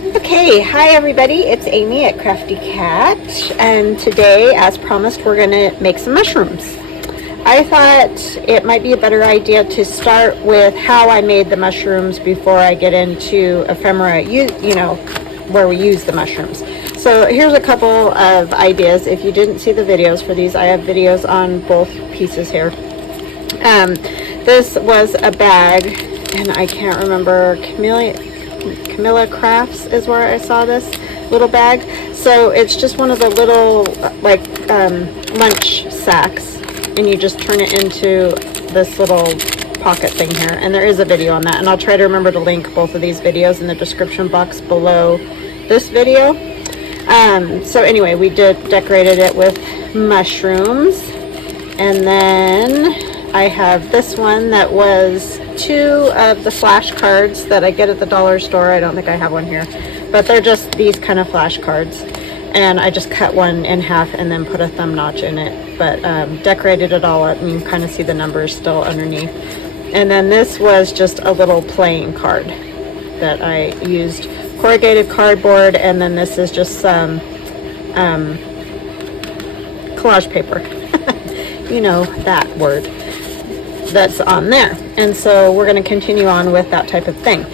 Okay, hi everybody, it's Amy at Crafty Cat, and today, as promised, we're going to make some mushrooms. I thought it might be a better idea to start with how I made the mushrooms before I get into ephemera, you know, where we use the mushrooms. So here's a couple of ideas. If you didn't see the videos for these, I have videos on both pieces here. This was a bag, and I can't remember, Camilla Crafts is where I saw this little bag. So it's just one of the little like lunch sacks, and you just turn it into this little pocket thing here, and there is a video on that, and I'll try to remember to link both of these videos in the description box below this video. So anyway, we decorated it with mushrooms, and then I have this one that was 2 of the flashcards that I get at the dollar store. I don't think I have one here, but they're just these kind of flashcards, and I just cut one in half and then put a thumb notch in it, but decorated it all up, and you can kind of see the numbers still underneath. And then this was just a little playing card that I used corrugated cardboard, and then this is just some collage paper. You know that word that's on there. And so we're going to continue on with that type of thing,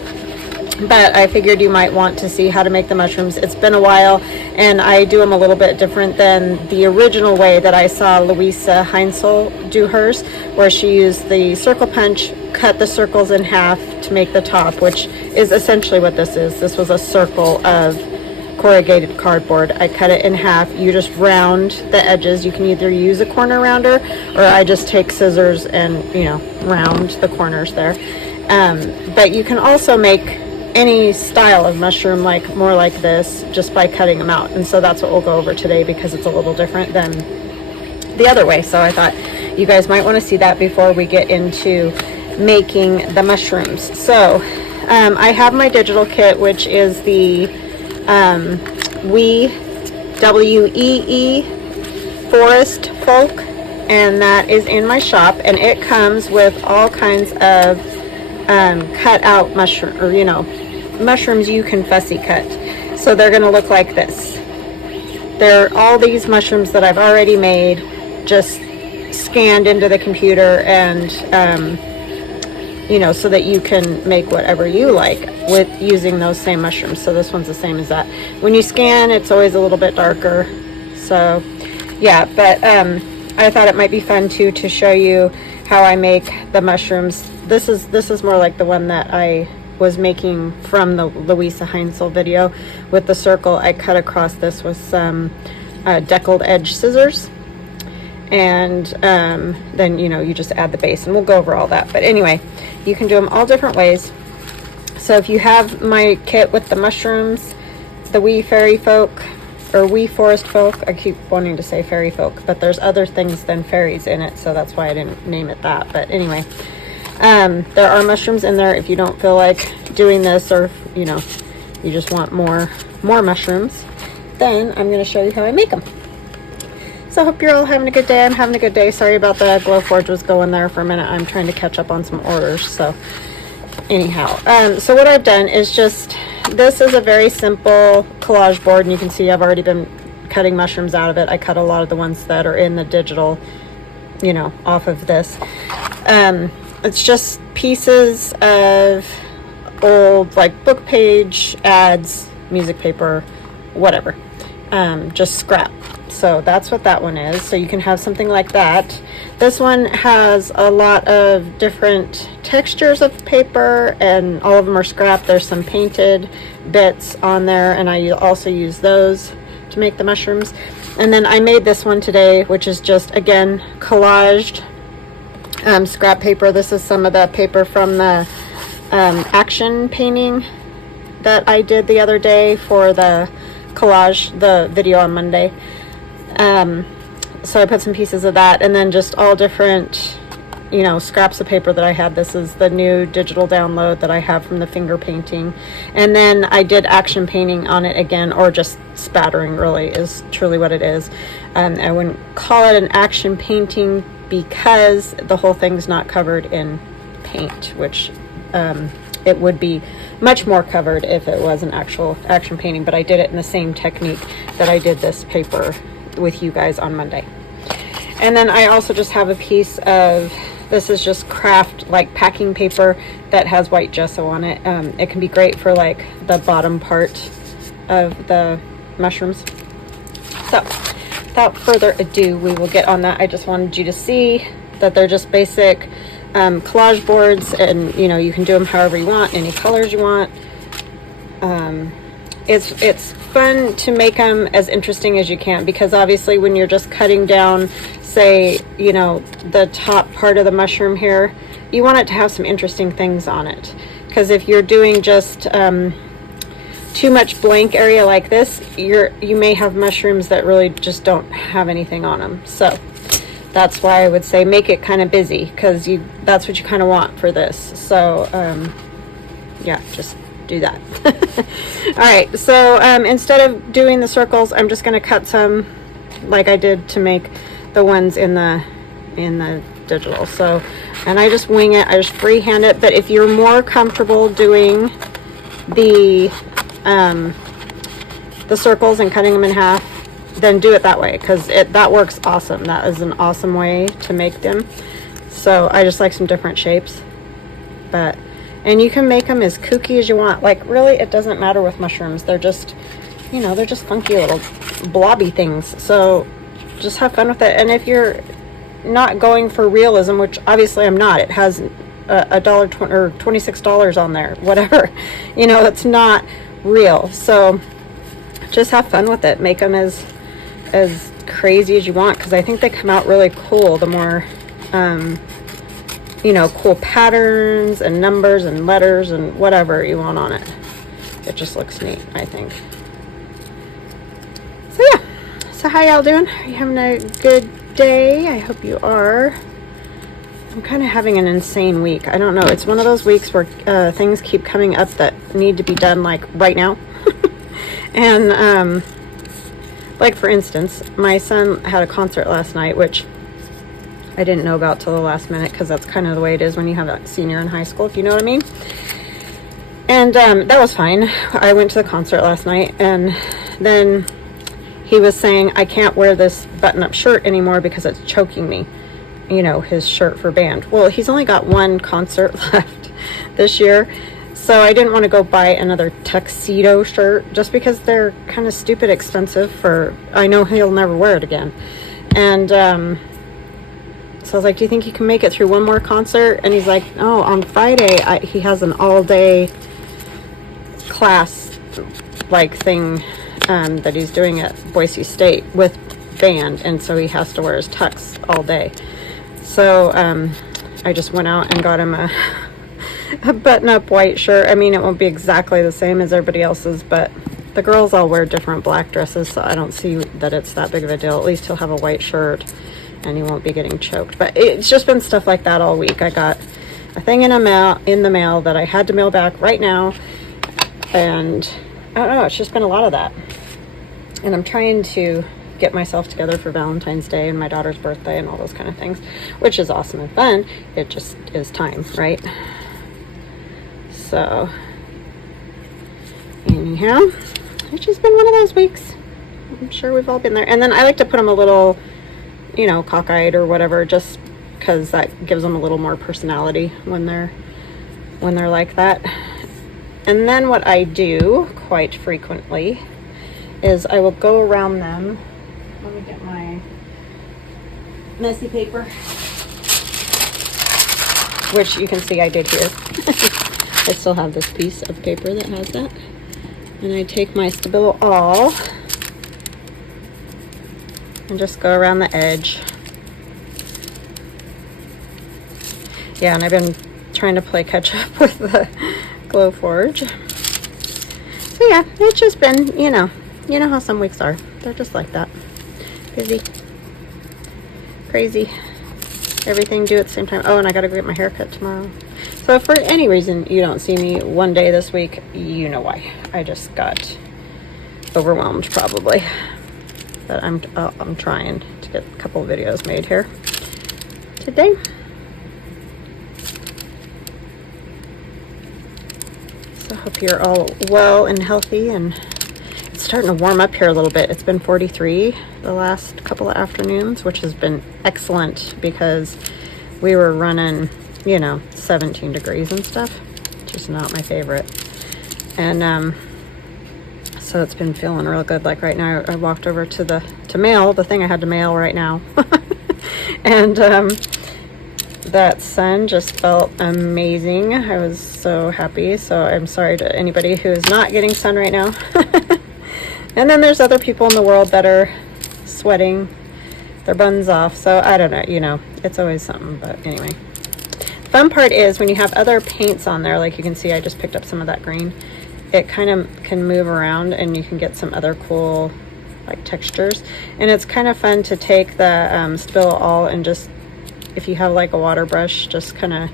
but I figured you might want to see how to make the mushrooms. It's been a while, and I do them a little bit different than the original way that I saw Louisa Heinzel do hers, where she used the circle punch, cut the circles in half to make the top, which is essentially what this is. This was a circle of corrugated cardboard. I cut it in half. You just round the edges. You can either use a corner rounder, or I just take scissors and, you know, round the corners there. But you can also make any style of mushroom more like this just by cutting them out, and so that's what we'll go over today, because it's a little different than the other way. So I thought you guys might want to see that before we get into making the mushrooms. So I have my digital kit, which is the WEE Forest Folk, and that is in my shop, and it comes with all kinds of cut out mushroom, or, you know, mushrooms you can fussy cut. So they're going to look like this. They're all these mushrooms that I've already made, just scanned into the computer, and you know, so that you can make whatever you like with using those same mushrooms. So this one's the same as that. When you scan, it's always a little bit darker. So yeah, but I thought it might be fun too to show you how I make the mushrooms. This is more like the one that I was making from the Louisa Heinzel video with the circle. I cut across this with some deckled edge scissors, and then, you know, you just add the base, and we'll go over all that. But anyway, you can do them all different ways. So if you have my kit with the mushrooms, the wee fairy folk, or wee forest folk, I keep wanting to say fairy folk, but there's other things than fairies in it, so that's why I didn't name it that. But anyway, there are mushrooms in there if you don't feel like doing this, or if, you know, you just want more mushrooms. Then I'm going to show you how I make them. So I hope you're all having a good day. I'm having a good day. Sorry about the Glowforge was going there for a minute. I'm trying to catch up on some orders. So anyhow, so what I've done is just, this is a very simple collage board, and you can see I've already been cutting mushrooms out of it. I cut a lot of the ones that are in the digital, you know, off of this. It's just pieces of old, like, book page, ads, music paper, whatever, just scrap. So that's what that one is. So you can have something like that. This one has a lot of different textures of paper, and all of them are scrap. There's some painted bits on there, and I also use those to make the mushrooms. And then I made this one today, which is just, again, collaged scrap paper. This is some of the paper from the action painting that I did the other day for the collage, the video on Monday. So I put some pieces of that, and then just all different, you know, scraps of paper that I had. This is the new digital download that I have from the finger painting. And then I did action painting on it again, or just spattering, really is truly what it is. I wouldn't call it an action painting because the whole thing's not covered in paint, which it would be much more covered if it was an actual action painting, but I did it in the same technique that I did this paper with you guys on Monday. And then I also just have a piece of, this is just craft like packing paper that has white gesso on it. It can be great for like the bottom part of the mushrooms. So without further ado, we will get on that. I just wanted you to see that they're just basic collage boards, and you know, you can do them however you want, any colors you want. It's fun to make them as interesting as you can, because obviously when you're just cutting down, say, you know, the top part of the mushroom here, you want it to have some interesting things on it. Because if you're doing just too much blank area like this, you may have mushrooms that really just don't have anything on them. So that's why I would say make it kind of busy, because that's what you kind of want for this. So yeah, just do that. All right, so instead of doing the circles, I'm just going to cut some like I did to make the ones in the digital. So, and I just wing it, I just freehand it. But if you're more comfortable doing the circles and cutting them in half, then do it that way, because that works awesome. That is an awesome way to make them. So I just like some different shapes, and you can make them as kooky as you want. Like, really, it doesn't matter with mushrooms. They're just, you know, they're just funky little blobby things. So just have fun with it. And if you're not going for realism, which obviously I'm not, it has $1.20 or $26 on there, whatever, you know, it's not real. So just have fun with it. Make them as crazy as you want, because I think they come out really cool. The more you know, cool patterns and numbers and letters and whatever you want on it, it just looks neat, I think. So yeah, so how y'all doing? Are you having a good day? I hope you are. I'm kind of having an insane week. I don't know, it's one of those weeks where things keep coming up that need to be done like right now. And like for instance, my son had a concert last night, which I didn't know about till the last minute, because that's kind of the way it is when you have a senior in high school, if you know what I mean. And that was fine. I went to the concert last night, and then he was saying, I can't wear this button-up shirt anymore because it's choking me, you know, his shirt for band. Well, he's only got one concert left this year, so I didn't want to go buy another tuxedo shirt just because they're kind of stupid expensive for, I know he'll never wear it again. And so I was like, do you think you can make it through one more concert? And he's like, oh, on Friday he has an all-day class like thing that he's doing at Boise State with band, and so he has to wear his tux all day. So I just went out and got him a button-up white shirt. I mean, it won't be exactly the same as everybody else's, but the girls all wear different black dresses, so I don't see that it's that big of a deal. At least he'll have a white shirt and he won't be getting choked. But it's just been stuff like that all week. I got a thing in the mail that I had to mail back right now, and I don't know, it's just been a lot of that. And I'm trying to get myself together for Valentine's Day and my daughter's birthday and all those kind of things, which is awesome and fun. It just is time, right? So anyhow, it's just been one of those weeks. I'm sure we've all been there. And then I like to put them a little, you know, cockeyed or whatever, just because that gives them a little more personality when they're like that. And then what I do quite frequently is I will go around them. Let me get my messy paper, which you can see I did here. I still have this piece of paper that has that. And I take my Stabilo All and just go around the edge. Yeah, and I've been trying to play catch up with the Glowforge. So yeah, it's just been, you know how some weeks are. They're just like that. Busy. Crazy. Everything due at the same time. Oh, and I gotta go get my hair cut tomorrow. So if for any reason you don't see me one day this week, you know why. I just got overwhelmed probably. But I'm trying to get a couple of videos made here today. So I hope you're all well and healthy, and it's starting to warm up here a little bit. It's been 43 the last couple of afternoons, which has been excellent because we were running, you know, 17 degrees and stuff, which is not my favorite. And so it's been feeling real good. Like right now, I walked over to mail the thing I had to mail right now. And that sun just felt amazing. I was so happy. So I'm sorry to anybody who is not getting sun right now. And then there's other people in the world that are sweating their buns off. So I don't know, you know, it's always something. But anyway, the fun part is when you have other paints on there, like you can see I just picked up some of that green. It kind of can move around and you can get some other cool like textures. And it's kind of fun to take the spill all and just, if you have like a water brush, just kind of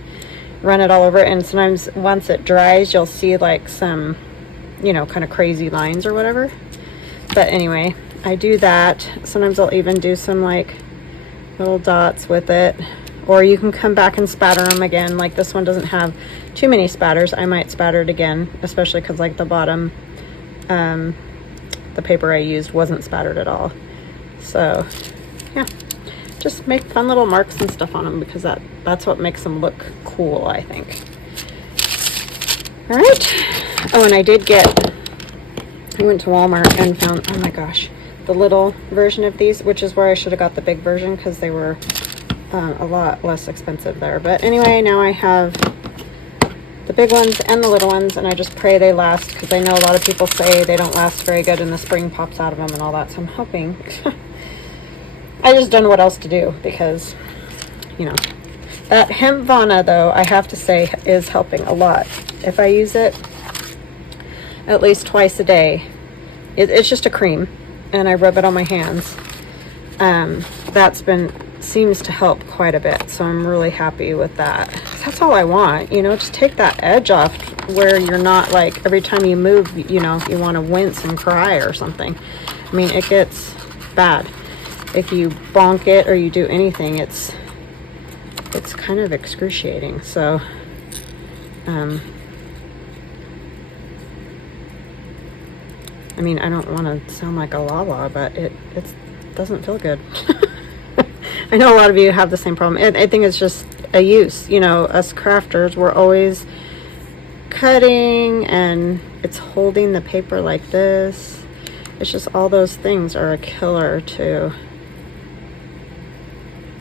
run it all over. And sometimes once it dries, you'll see like some, you know, kind of crazy lines or whatever. But anyway, I do that. Sometimes I'll even do some like little dots with it, or you can come back and spatter them again. Like this one doesn't have too many spatters. I might spatter it again, especially because like the bottom, the paper I used wasn't spattered at all. So yeah, just make fun little marks and stuff on them because that's what makes them look cool, I think. All right. Oh, and I went to Walmart and found, oh my gosh, the little version of these, which is where I should have got the big version because they were a lot less expensive there. But anyway, now I have the big ones and the little ones, and I just pray they last because I know a lot of people say they don't last very good and the spring pops out of them and all that. So I'm hoping. I just don't know what else to do because, you know, that hemp Vana though, I have to say is helping a lot. If I use it at least twice a day, it's just a cream and I rub it on my hands. That's seems to help quite a bit, so I'm really happy with that. That's all I want, you know, just take that edge off where you're not like every time you move, you know, you want to wince and cry or something. I mean, it gets bad if you bonk it or you do anything. It's kind of excruciating. So I mean, I don't want to sound like a la-la, but it doesn't feel good. I know a lot of you have the same problem. I think it's just a use. You know, us crafters, we're always cutting and it's holding the paper like this. It's just all those things are a killer to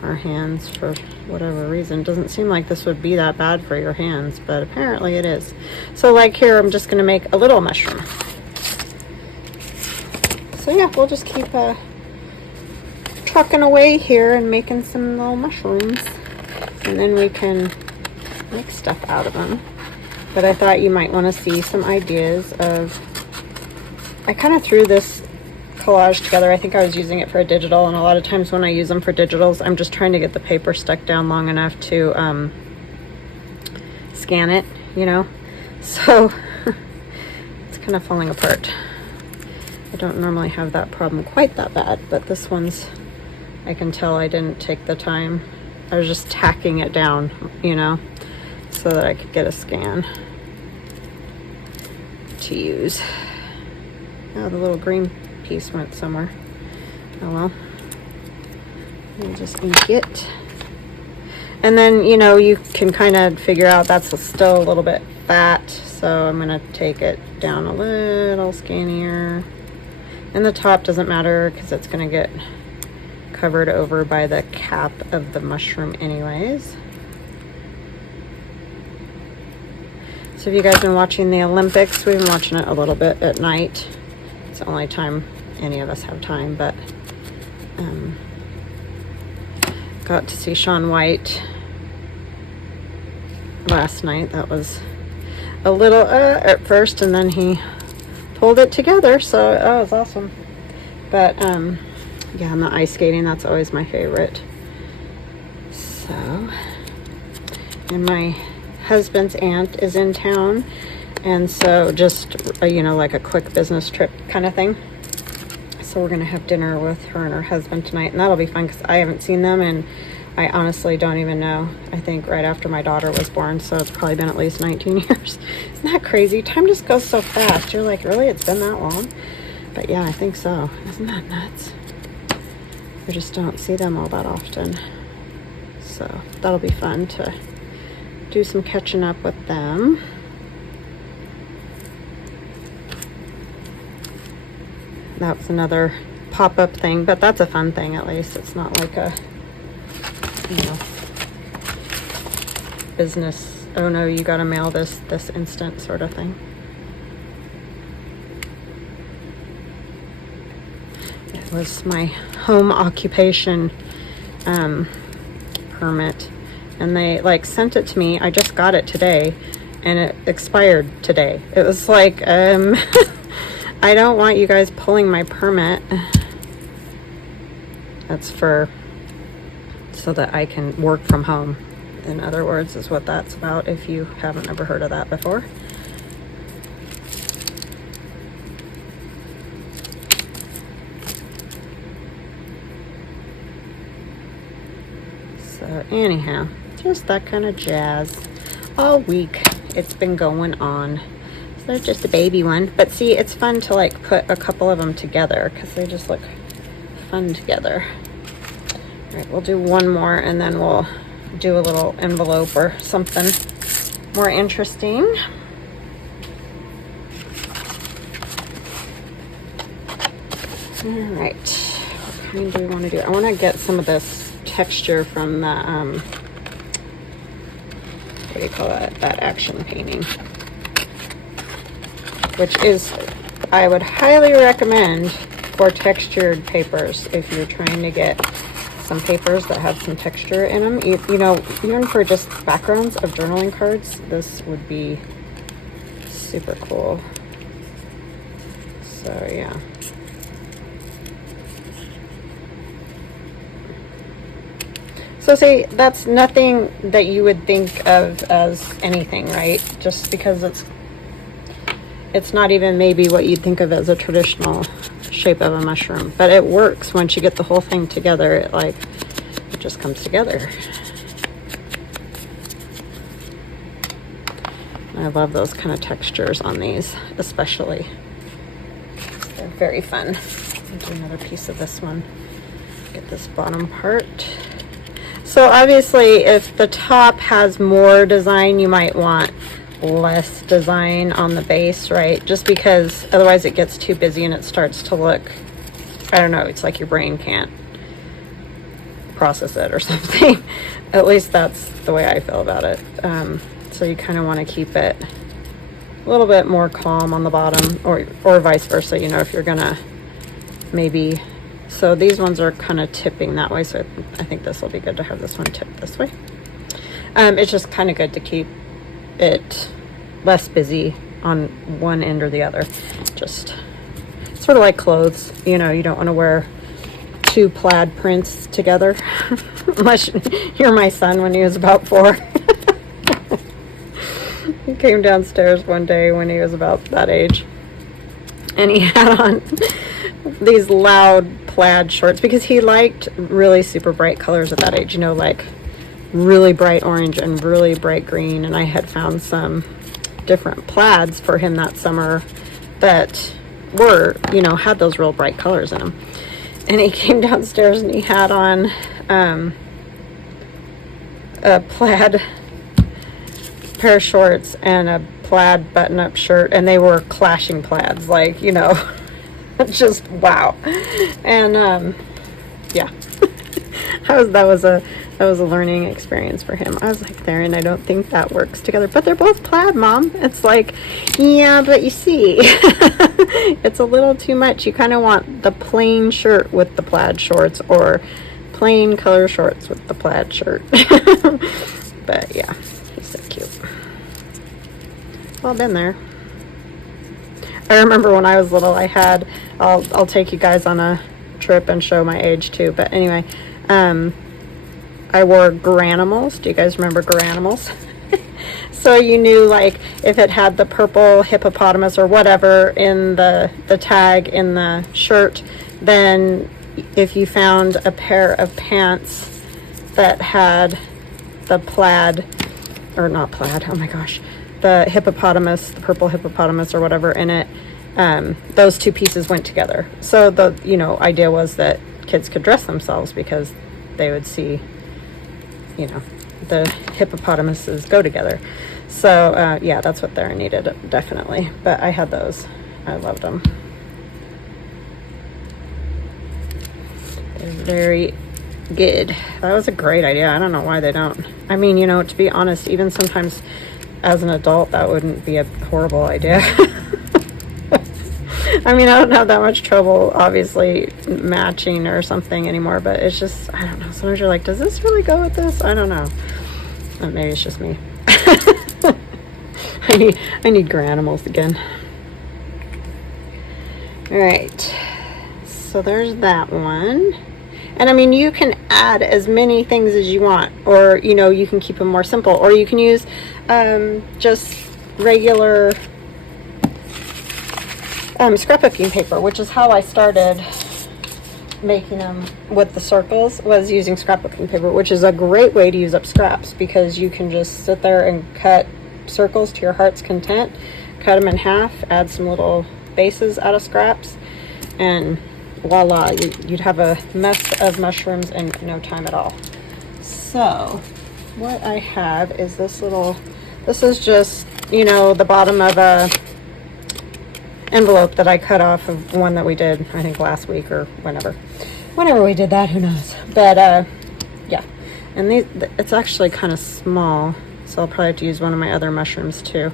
our hands for whatever reason. Doesn't seem like this would be that bad for your hands, but apparently it is. So like here, I'm just going to make a little mushroom. So yeah, we'll just keep trucking away here and making some little mushrooms, and then we can make stuff out of them. But I thought you might want to see some ideas of, I kind of threw this collage together. I think I was using it for a digital, and a lot of times when I use them for digitals, I'm just trying to get the paper stuck down long enough to scan it, you know. So it's kind of falling apart. I don't normally have that problem quite that bad, but this one's, I can tell I didn't take the time. I was just tacking it down, you know, so that I could get a scan to use. Oh, the little green piece went somewhere. Oh well. I'll just ink it. And then, you know, you can kind of figure out that's still a little bit fat, so I'm going to take it down a little skinnier. And the top doesn't matter because it's going to get covered over by the cap of the mushroom anyways. So if you guys have been watching the Olympics, we've been watching it a little bit at night. It's the only time any of us have time, but got to see Shaun White last night. That was a little at first, and then he pulled it together, so that was awesome. But yeah, and the ice skating, that's always my favorite. So, and my husband's aunt is in town, and so just you know, like a quick business trip kind of thing. So we're gonna have dinner with her and her husband tonight, and that'll be fun because I haven't seen them in I honestly don't even know. I think right after my daughter was born, so it's probably been at least 19 years. Isn't that crazy? Time just goes so fast. You're like, really? It's been that long? But yeah, I think so. Isn't that nuts? I just don't see them all that often. So that'll be fun to do some catching up with them. That was another pop-up thing, but that's a fun thing at least. It's not like a, you know, business, oh no, you gotta mail this instant sort of thing. It was my home occupation permit, and they like sent it to me. I just got it today and it expired today. It was like, I don't want you guys pulling my permit. That's for so that I can work from home, in other words, is what that's about, if you haven't ever heard of that before. So anyhow, just that kind of jazz. All week it's been going on. So they're just a baby one. But see, it's fun to like put a couple of them together because they just look fun together. All right, we'll do one more and then we'll do a little envelope or something more interesting. All right, what kind do we want to do? I want to get some of this texture from the, what do you call that? That action painting. Which is, I would highly recommend for textured papers if you're trying to get some papers that have some texture in them. You know, even for just backgrounds of journaling cards, this would be super cool. So yeah. So see, that's nothing that you would think of as anything, right? Just because it's not even maybe what you'd think of as a traditional shape of a mushroom, but it works once you get the whole thing together. It just comes together. I love those kind of textures on these, especially. They're very fun. I'll do another piece of this one. Get this bottom part. So obviously, if the top has more design, you might want less design on the base, right? Just because otherwise it gets too busy and it starts to look, I don't know, it's like your brain can't process it or something. At least that's the way I feel about it. So you kind of want to keep it a little bit more calm on the bottom, or vice versa, you know, if you're gonna maybe, so these ones are kind of tipping that way, so I think this will be good to have this one tipped this way. It's just kind of good to keep it less busy on one end or the other. Just sort of like clothes, you know, you don't want to wear two plaid prints together unless you're my son when he was about 4. He came downstairs one day when he was about that age and he had on these loud plaid shorts because he liked really super bright colors at that age, you know, like really bright orange and really bright green. And I had found some different plaids for him that summer that were, you know, had those real bright colors in them. And he came downstairs and he had on a plaid pair of shorts and a plaid button-up shirt, and they were clashing plaids, like, you know, just wow. And yeah. that was a learning experience for him. I was like, there, and I don't think that works together, but they're both plaid, Mom. It's like, yeah, but you see, it's a little too much. You kind of want the plain shirt with the plaid shorts, or plain color shorts with the plaid shirt. But yeah, he's so cute. Well, been there. I remember when I was little, I had, I'll take you guys on a trip and show my age too, but anyway, I wore Garanimals. Do you guys remember Garanimals? So you knew, like, if it had the purple hippopotamus or whatever in the tag in the shirt, then if you found a pair of pants that had the plaid, or not plaid, oh my gosh, the hippopotamus, the purple hippopotamus or whatever in it. Those two pieces went together. So the, you know, idea was that kids could dress themselves because they would see, you know, the hippopotamuses go together. So yeah, that's what they're needed, definitely. But I had those. I loved them. They're very good. That was a great idea. I don't know why they don't. I mean, you know, to be honest, even sometimes as an adult, that wouldn't be a horrible idea. I mean, I don't have that much trouble, obviously, matching or something anymore, but it's just, I don't know. Sometimes you're like, does this really go with this? I don't know. Maybe it's just me. I need Garanimals again. All right. So there's that one. And I mean, you can add as many things as you want, or, you know, you can keep them more simple, or you can use just regular scrapbooking paper, which is how I started making them with the circles, was using scrapbooking paper, which is a great way to use up scraps, because you can just sit there and cut circles to your heart's content, cut them in half, add some little bases out of scraps, and voila, you'd have a mess of mushrooms in no time at all. So what I have is this little, this is just, you know, the bottom of a envelope that I cut off of one that we did, I think last week or whenever we did that, who knows. But yeah, and it's actually kind of small, so I'll probably have to use one of my other mushrooms too,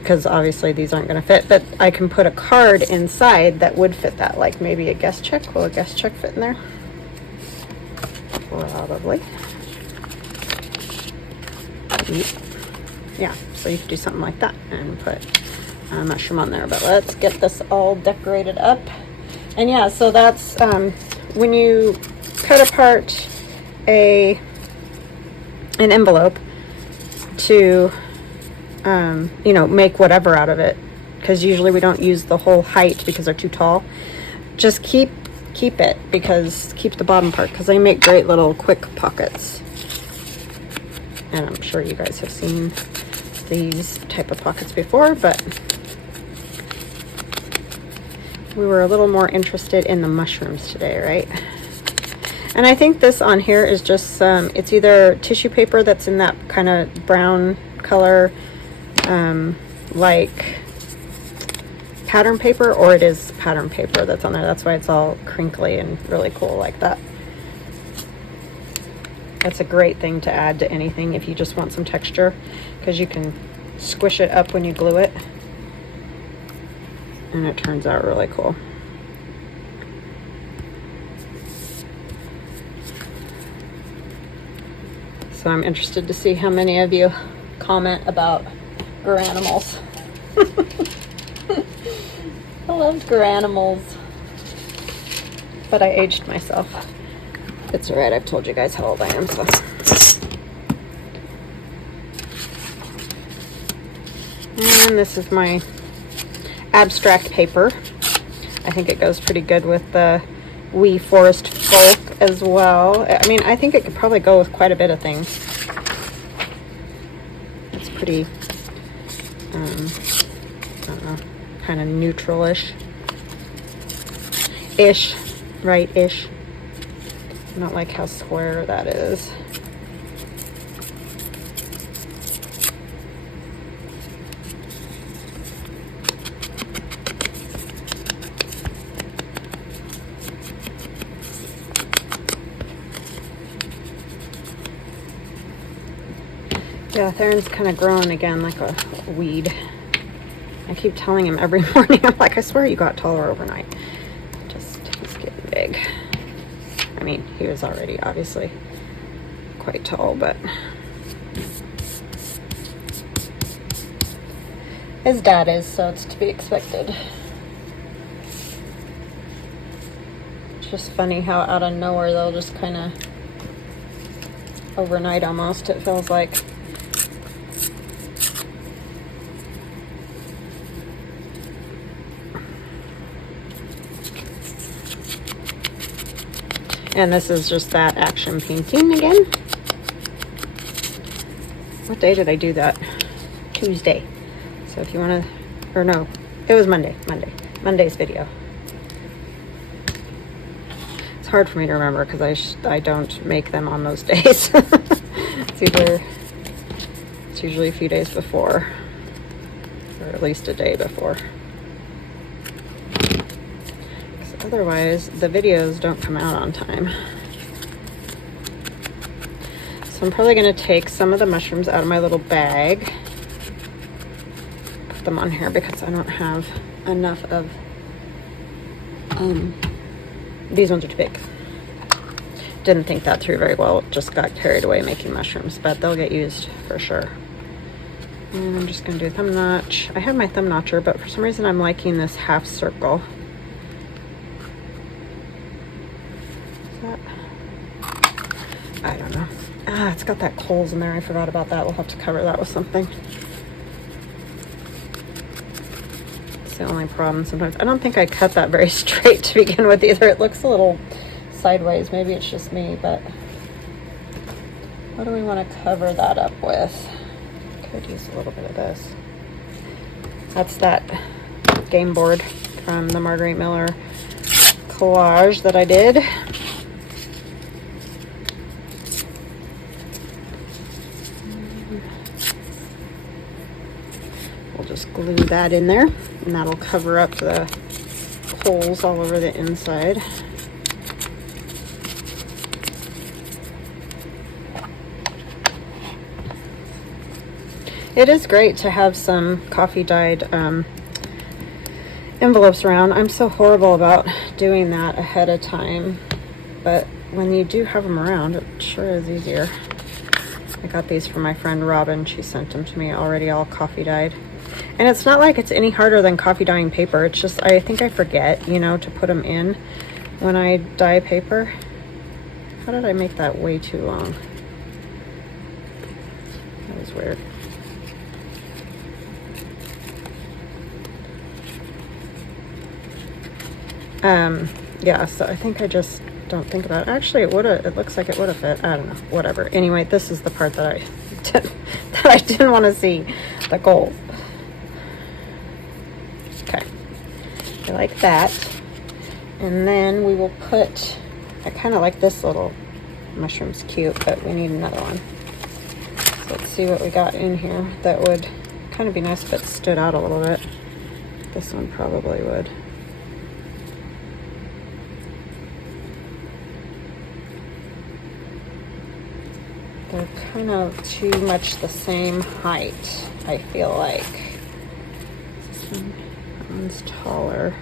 because obviously these aren't going to fit, but I can put a card inside that would fit that, like maybe a guest check. Will a guest check fit in there? Probably. Yeah, so you could do something like that and put a mushroom on there. But let's get this all decorated up. And yeah, so that's when you cut apart an envelope to you know, make whatever out of it, because usually we don't use the whole height because they're too tall. Just keep it, because keep the bottom part, because they make great little quick pockets. And I'm sure you guys have seen these type of pockets before, but we were a little more interested in the mushrooms today, right? And I think this on here is just it's either tissue paper that's in that kind of brown color, like pattern paper, or it is pattern paper that's on there. That's why it's all crinkly and really cool like that. That's a great thing to add to anything if you just want some texture, because you can squish it up when you glue it and it turns out really cool. So I'm interested to see how many of you comment about Garanimals. I loved Garanimals, but I aged myself. It's alright, I've told you guys how old I am, so. And this is my abstract paper. I think it goes pretty good with the wee forest folk as well. I mean, I think it could probably go with quite a bit of things. It's pretty, I don't know, kind of neutral-ish. Right-ish. Not like how square that is. Yeah, Theron's kind of growing again like a weed. I keep telling him every morning, I'm like, I swear you got taller overnight. Just, he's getting big. I mean, he was already obviously quite tall, but his dad is, so it's to be expected. It's just funny how out of nowhere they'll just kind of overnight almost, it feels like. And this is just that action painting again. What day did I do that? Tuesday. So if you want to, or no, it was Monday's video. It's hard for me to remember because I don't make them on those days. It's usually a few days before, or at least a day before. Otherwise, the videos don't come out on time. So I'm probably going to take some of the mushrooms out of my little bag, put them on here because I don't have enough of, these ones are too big. Didn't think that through very well, just got carried away making mushrooms, but they'll get used for sure. And I'm just going to do a thumb notch. I have my thumb notcher, but for some reason I'm liking this half circle. I don't know. It's got that coals in there. I forgot about that. We'll have to cover that with something. It's the only problem sometimes. I don't think I cut that very straight to begin with either. It looks a little sideways. Maybe it's just me, but what do we want to cover that up with? Could use a little bit of this. That's that game board from the Marguerite Miller collage that I did. We'll just glue that in there, and that'll cover up the holes all over the inside. It is great to have some coffee dyed envelopes around. I'm so horrible about doing that ahead of time, but when you do have them around, it sure is easier. I got these from my friend Robin. She sent them to me already all coffee dyed. And it's not like it's any harder than coffee dyeing paper. It's just, I think I forget, you know, to put them in when I dye paper. How did I make that way too long? That was weird. Yeah, so I think I just don't think about it. Actually, it looks like it would have fit. I don't know, whatever. Anyway, this is the part that I didn't want to see, the gold. Okay, I like that. And then we will put, I kind of like this little mushroom's cute, but we need another one. So let's see what we got in here that would kind of be nice if it stood out a little bit. This one probably would. They're kind of too much the same height, I feel like. That one's taller.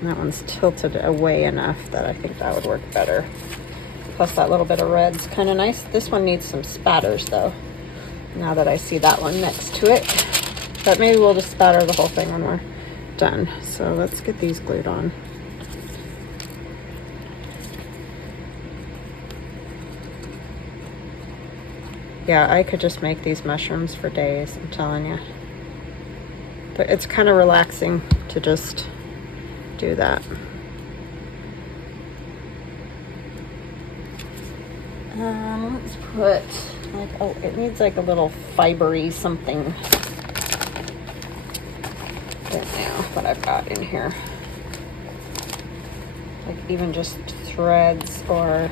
And that one's tilted away enough that I think that would work better. Plus that little bit of red's kind of nice. This one needs some spatters though, now that I see that one next to it. But maybe we'll just spatter the whole thing when we're done. So let's get these glued on. Yeah, I could just make these mushrooms for days, I'm telling you. But it's kind of relaxing to just do that. Let's put, like, oh, it needs like a little fibery something. There now, what I've got in here. Like even just threads or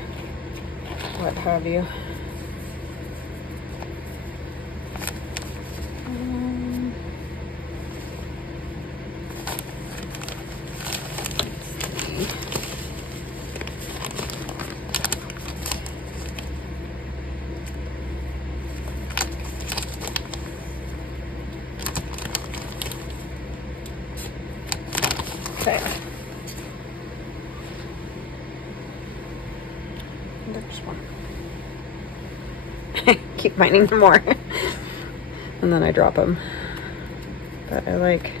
what have you. Okay. There's one. Keep finding more. And then I drop them. But I like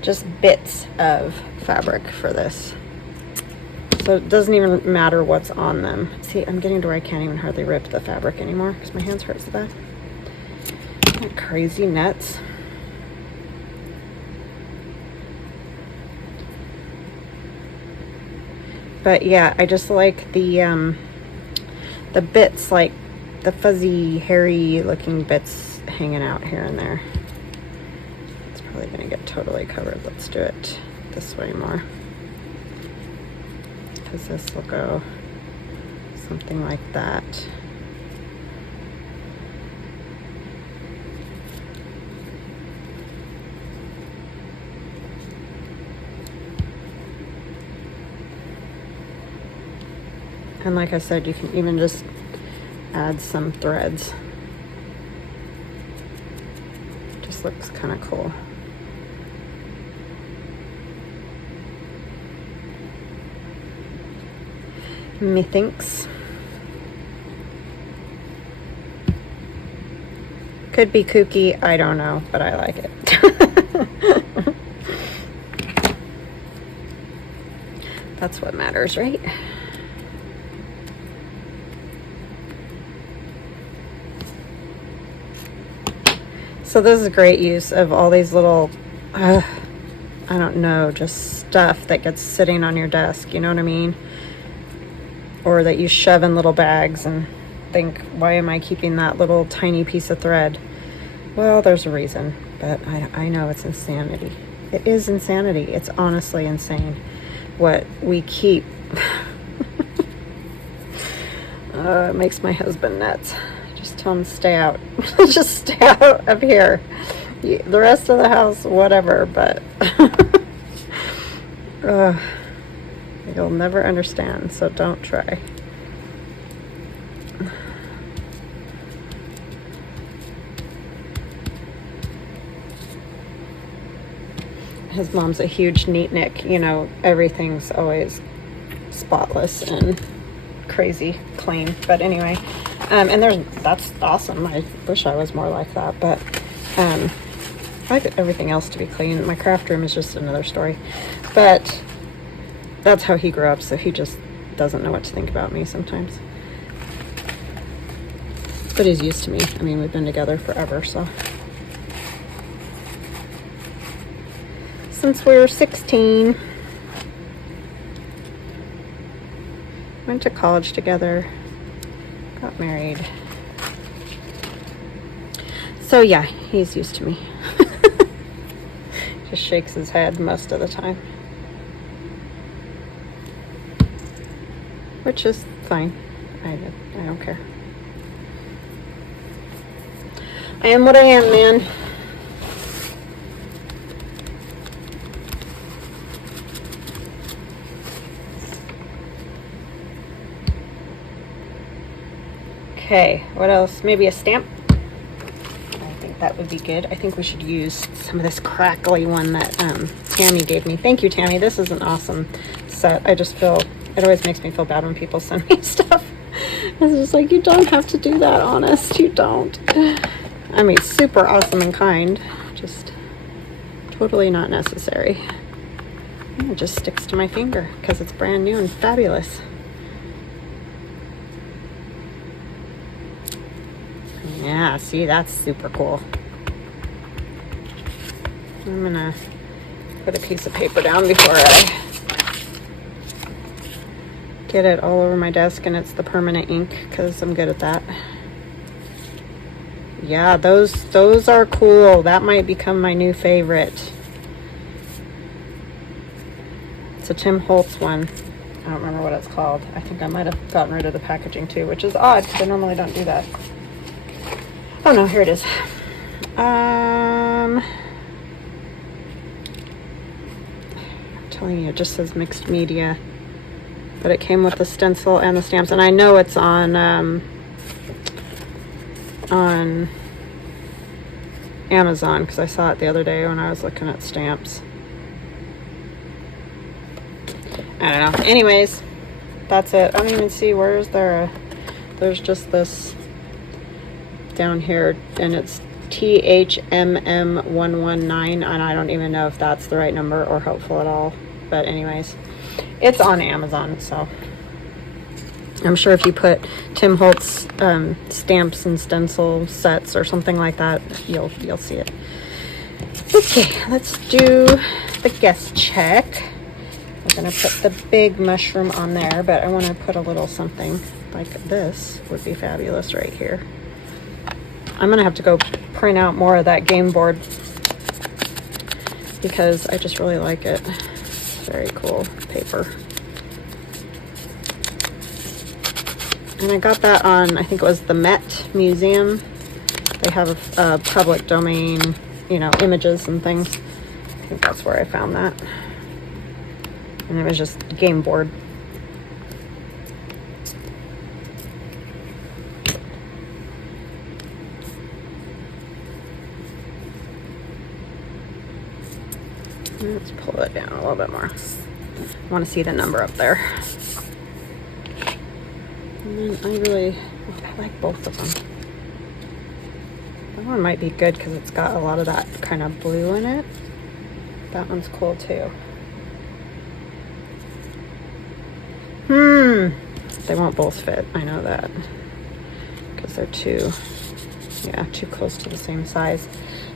just bits of fabric for this. So it doesn't even matter what's on them. See, I'm getting to where I can't even hardly rip the fabric anymore because my hands hurt so bad. Isn't that crazy nuts? But yeah, I just like the bits like the fuzzy, hairy looking bits hanging out here and there. It's probably gonna get totally covered. Let's do it this way more, because this will go something like that. And like I said, you can even just add some threads. Just looks kind of cool. Methinks. Could be kooky, I don't know, but I like it. That's what matters, right? So this is a great use of all these little, I don't know, just stuff that gets sitting on your desk, you know what I mean? Or that you shove in little bags and think, why am I keeping that little tiny piece of thread? Well, there's a reason, but I know it's insanity. It is insanity. It's honestly insane what we keep. It makes my husband nuts. Just tell him to stay out. Just stay out of here. The rest of the house, whatever, but you'll never understand, so don't try. His mom's a huge neatnik, you know, everything's always spotless and crazy clean. But anyway, and that's awesome. I wish I was more like that, but I like everything else to be clean. My craft room is just another story, but that's how he grew up, so he just doesn't know what to think about me sometimes. But he's used to me. I mean, we've been together forever, so. Since we were 16. Went to college together. Got married. So yeah, he's used to me. Just shakes his head most of the time. Which is fine. I don't care. I am what I am, man. Okay, what else? Maybe a stamp? I think that would be good. I think we should use some of this crackly one that Tammy gave me. Thank you, Tammy. This is an awesome set. I just feel, it always makes me feel bad when people send me stuff. It's just like, you don't have to do that, honest. You don't. I mean, super awesome and kind. Just totally not necessary. And it just sticks to my finger because it's brand new and fabulous. Yeah, see, that's super cool. I'm gonna put a piece of paper down before I get it all over my desk, and it's the permanent ink because I'm good at that. Yeah, those are cool. That might become my new favorite. It's a Tim Holtz one. I don't remember what it's called. I think I might have gotten rid of the packaging too, which is odd because I normally don't do that. Oh no, here it is. I'm telling you, it just says mixed media, but it came with the stencil and the stamps, and I know it's on Amazon because I saw it the other day when I was looking at stamps. I don't know. Anyways, that's it. I don't even see, where is there there's just this down here, and it's THMM119, and I don't even know if that's the right number or hopeful at all, but anyways, it's on Amazon, so I'm sure if you put Tim Holtz stamps and stencil sets or something like that, you'll see it. Okay, let's do the guest check. I'm gonna put the big mushroom on there, but I want to put a little something like this would be fabulous right here. I'm gonna have to go print out more of that game board because I just really like it. It's very cool paper. And I got that on, I think it was the Met Museum. They have a public domain, you know, images and things. I think that's where I found that. And it was just game board. Let's pull it down a little bit more. I want to see the number up there. And then I like both of them. That one might be good because it's got a lot of that kind of blue in it. That one's cool too. They won't both fit. I know that. Because they're too close to the same size.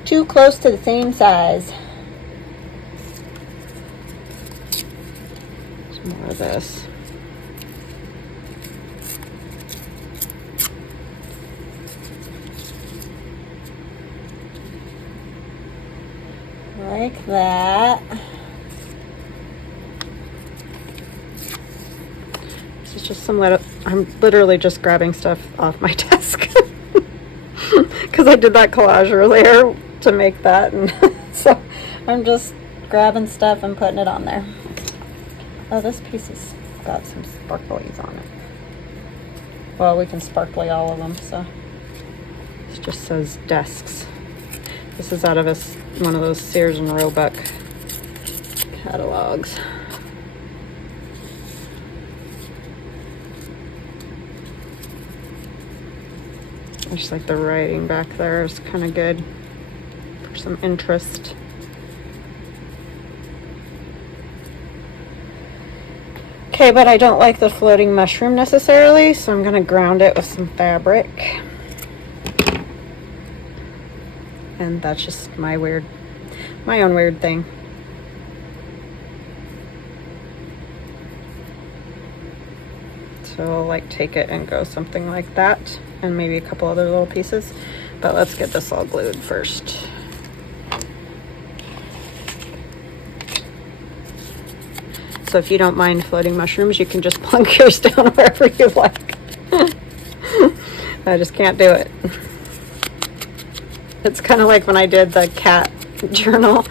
Too close to the same size. Some more of this. Like that. This is just some I'm literally just grabbing stuff off my desk because I did that collage earlier to make that, and so I'm just grabbing stuff and putting it on there. Oh, this piece has got some sparklies on it. Well, we can sparkly all of them, so it just says desks. This is out of one of those Sears and Roebuck catalogs. I just like the writing back there. It's kind of good for some interest. Okay, but I don't like the floating mushroom necessarily, so I'm going to ground it with some fabric. And that's just my own weird thing. So I'll like take it and go something like that, and maybe a couple other little pieces. But let's get this all glued first. So if you don't mind floating mushrooms, you can just plunk yours down wherever you like. I just can't do it. It's kind of like when I did the cat journal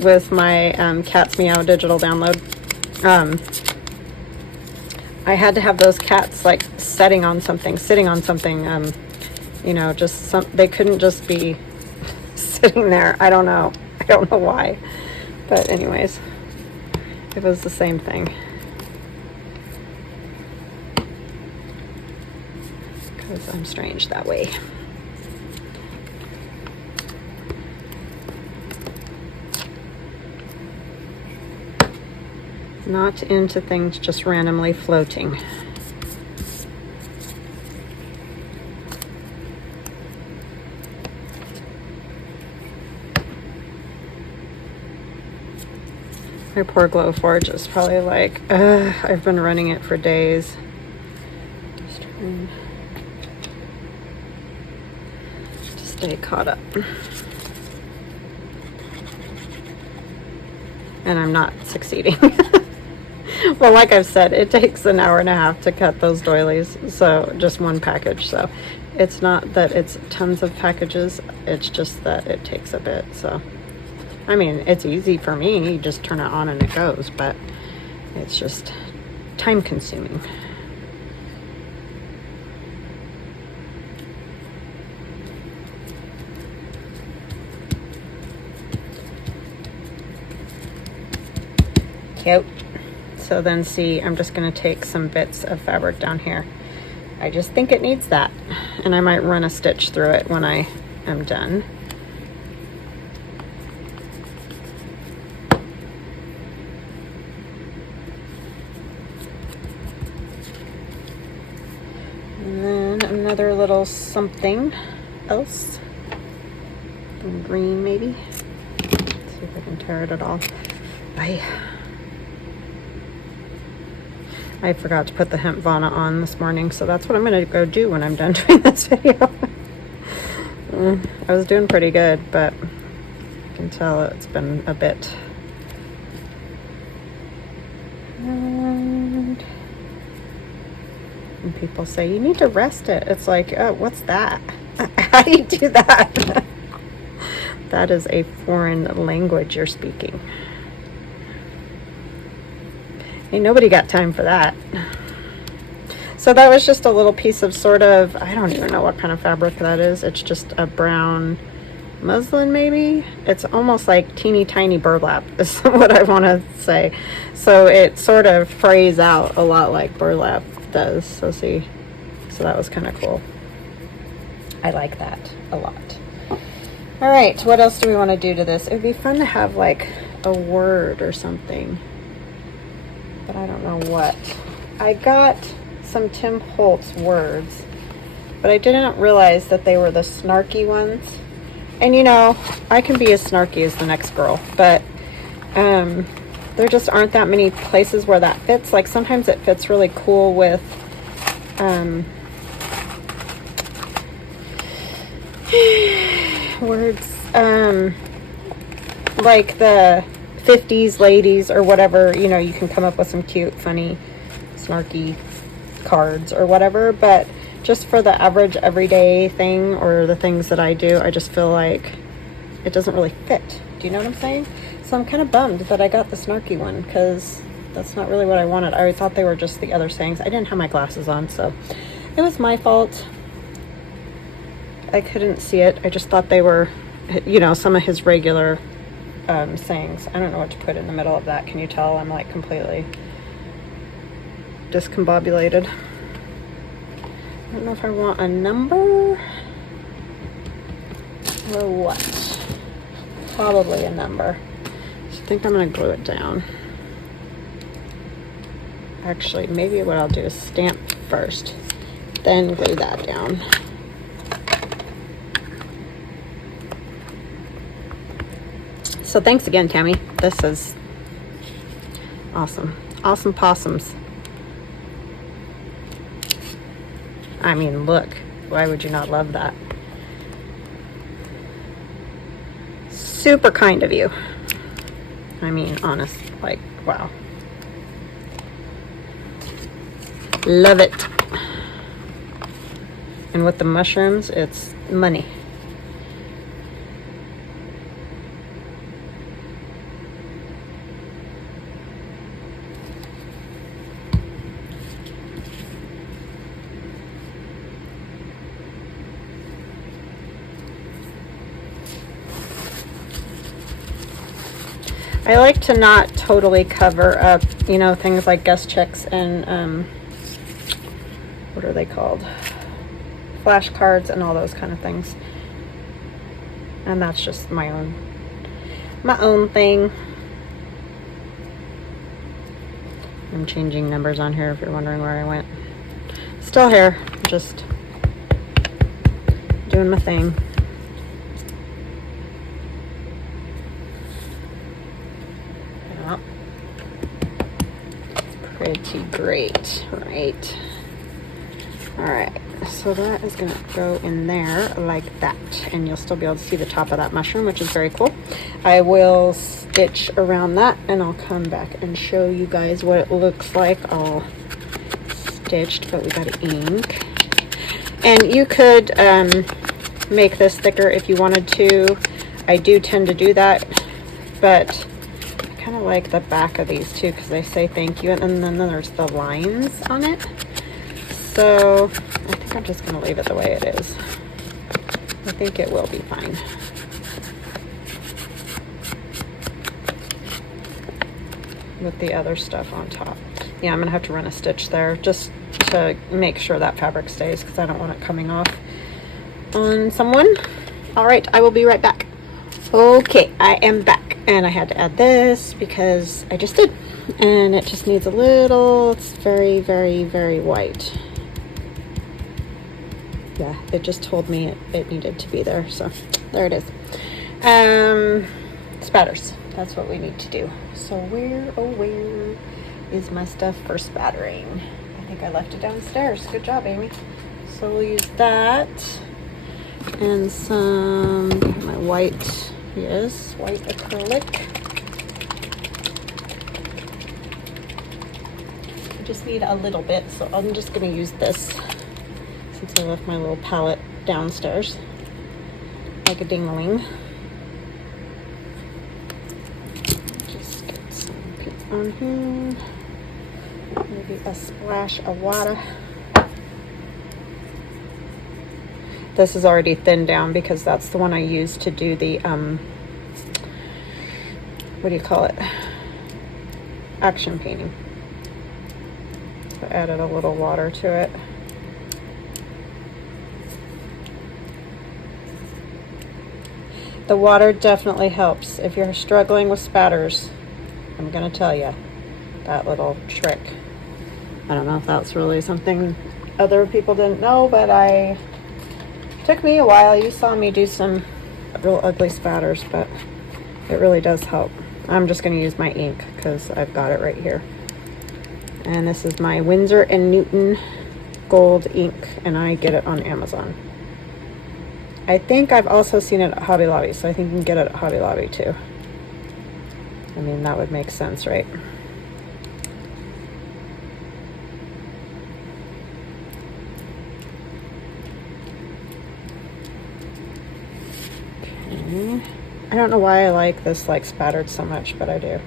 with my Cat's Meow digital download. I had to have those cats like sitting on something, you know, they couldn't just be sitting there. I don't know why. But anyways, it was the same thing. Because I'm strange that way. Not into things just randomly floating. My poor Glowforge is probably like, I've been running it for days. Just trying to stay caught up. And I'm not succeeding. Well, like I've said, it takes an hour and a half to cut those doilies, so just one package. So it's not that it's tons of packages, it's just that it takes a bit. So I mean, it's easy for me, you just turn it on and it goes, but it's just time consuming. Cute. So then see, I'm just going to take some bits of fabric down here. I just think it needs that. And I might run a stitch through it when I am done. And then another little something else. Some green maybe. Let's see if I can tear it at all. Bye. I forgot to put the hemp Vana on this morning, so that's what I'm going to go do when I'm done doing this video. I was doing pretty good, but I can tell it's been a bit. And people say, you need to rest it. It's like, oh, what's that? How do you do that? That is a foreign language you're speaking. Ain't nobody got time for that. So that was just a little piece of sort of, I don't even know what kind of fabric that is. It's just a brown muslin, maybe. It's almost like teeny tiny burlap is what I want to say. So it sort of frays out a lot like burlap does. So see, so that was kind of cool. I like that a lot. All right, what else do we want to do to this? It would be fun to have like a word or something, but I don't know what. I got some Tim Holtz words, but I didn't realize that they were the snarky ones. And you know, I can be as snarky as the next girl, but there just aren't that many places where that fits. Like sometimes it fits really cool with words, like the 50s ladies or whatever, you know, you can come up with some cute, funny, snarky cards or whatever, but just for the average everyday thing or the things that I do, I just feel like it doesn't really fit. Do you know what I'm saying? So I'm kind of bummed that I got the snarky one, because that's not really what I wanted. I thought they were just the other sayings. I didn't have my glasses on, so it was my fault. I couldn't see it. I just thought they were, you know, some of his regular sayings. I don't know what to put in the middle of that. Can you tell I'm like completely discombobulated? I don't know if I want a number or what. Probably a number. So I think I'm going to glue it down. Actually, maybe what I'll do is stamp first, then glue that down. So thanks again, Tammy. This is awesome. Awesome possums. I mean, look. Why would you not love that? Super kind of you. I mean, honest. Like, wow. Love it. And with the mushrooms, it's money. I like to not totally cover up, you know, things like guest checks and, what are they called? Flashcards and all those kind of things. And that's just my own thing. I'm changing numbers on here if you're wondering where I went. Still here, just doing my thing. Pretty great, right? All right, so that is gonna go in there like that, and you'll still be able to see the top of that mushroom, which is very cool. I will stitch around that, and I'll come back and show you guys what it looks like all stitched, but we got ink. And you could make this thicker if you wanted to. I do tend to do that, but I kind of like the back of these too, because they say thank you, and then there's the lines on it. So I think I'm just going to leave it the way it is. I think it will be fine. With the other stuff on top. Yeah, I'm going to have to run a stitch there just to make sure that fabric stays, because I don't want it coming off on someone. All right, I will be right back. Okay, I am back, and I had to add this because I just did, and it just needs a little. It's very, very, very white. Yeah, it just told me it needed to be there, so there it is. Spatters, that's what we need to do. So where is my stuff for spattering. I think I left it downstairs. Good job, Amy. So we'll use that and some, my white, yes, white acrylic. I just need a little bit, so I'm just going to use this since I left my little palette downstairs like a dingling. Just get some paint on here, maybe a splash of water. This is already thinned down because that's the one I used to do the what do you call it, action painting. So I added a little water to it. The water definitely helps if you're struggling with spatters. I'm gonna tell you that little trick. I don't know if that's really something other people didn't know, but took me a while. You saw me do some real ugly spatters, but it really does help. I'm just gonna use my ink because I've got it right here. And this is my Winsor & Newton gold ink, and I get it on Amazon. I think I've also seen it at Hobby Lobby, so I think you can get it at Hobby Lobby too. I mean, that would make sense, right? Okay. I don't know why I like this like spattered so much, but I do.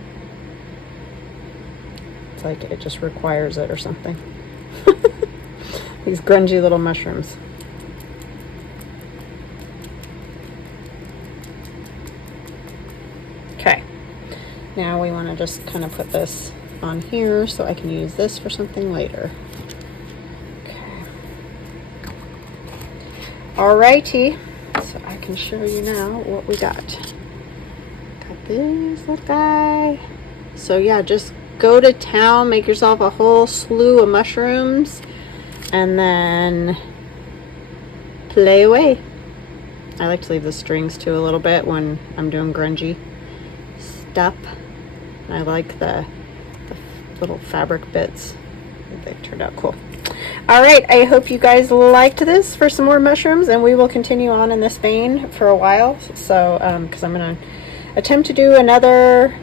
It's like it just requires it or something. These grungy little mushrooms. Okay, now we want to just kind of put this on here so I can use this for something later. Okay. Alrighty, so I can show you now what we got. Got this little guy. So yeah, just go to town, make yourself a whole slew of mushrooms, and then play away. I like to leave the strings too a little bit when I'm doing grungy stuff. I like the little fabric bits. They turned out cool. All right, I hope you guys liked this for some more mushrooms, and we will continue on in this vein for a while. So because I'm going to attempt to do another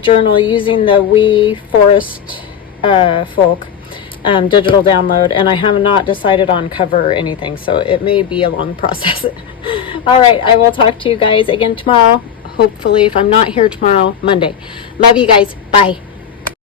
journal using the Wee Forest Folk digital download, and I have not decided on cover or anything, so it may be a long process. All right, I will talk to you guys again tomorrow. Hopefully, if I'm not here tomorrow, Monday. Love you guys. Bye.